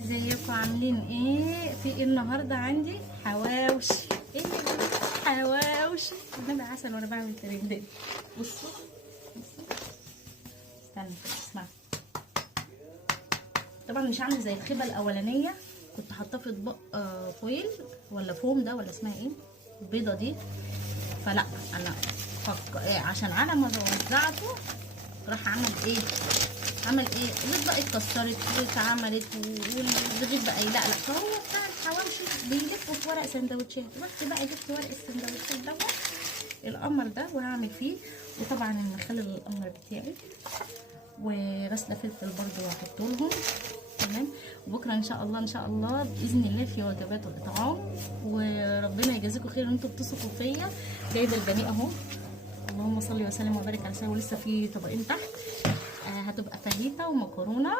ازيكم عاملين ايه؟ في ايه النهارده؟ عندي حواوشي. ايه ده؟ حواوشي النبي عسل وانا بعمل ترندات. بصوا استنى اسمعوا. طبعا مش عامل زي الخيبه الاولانيه، كنت حاطاه في اطباق فويل ولا فوم ده ولا اسمها ايه البيضه دي. فلا انا عشان على ما وزعته راح عمل ايه الاطباق اتكسرت واتعملت والرغيف بقى يلقلق. فهو بتاع الحواوشي بيلفوا في ورق سندوتشات. رحت بقى جبت ورق السندوتشات دوت القمر ده وهعمل فيه. وطبعا المخلل القمر بتاعي وغسله فلفل برده وهحطه لهم. تمام. وبكره ان شاء الله باذن الله في وجبات واطعام. وربنا يجازيكم خير ان انتوا بتثقوا فيا. جايبه البانيه اهو، اللهم صل وسلم وبارك على سيدنا. ولسه في طبقين تحت هتبقى فاهيتا ومكرونه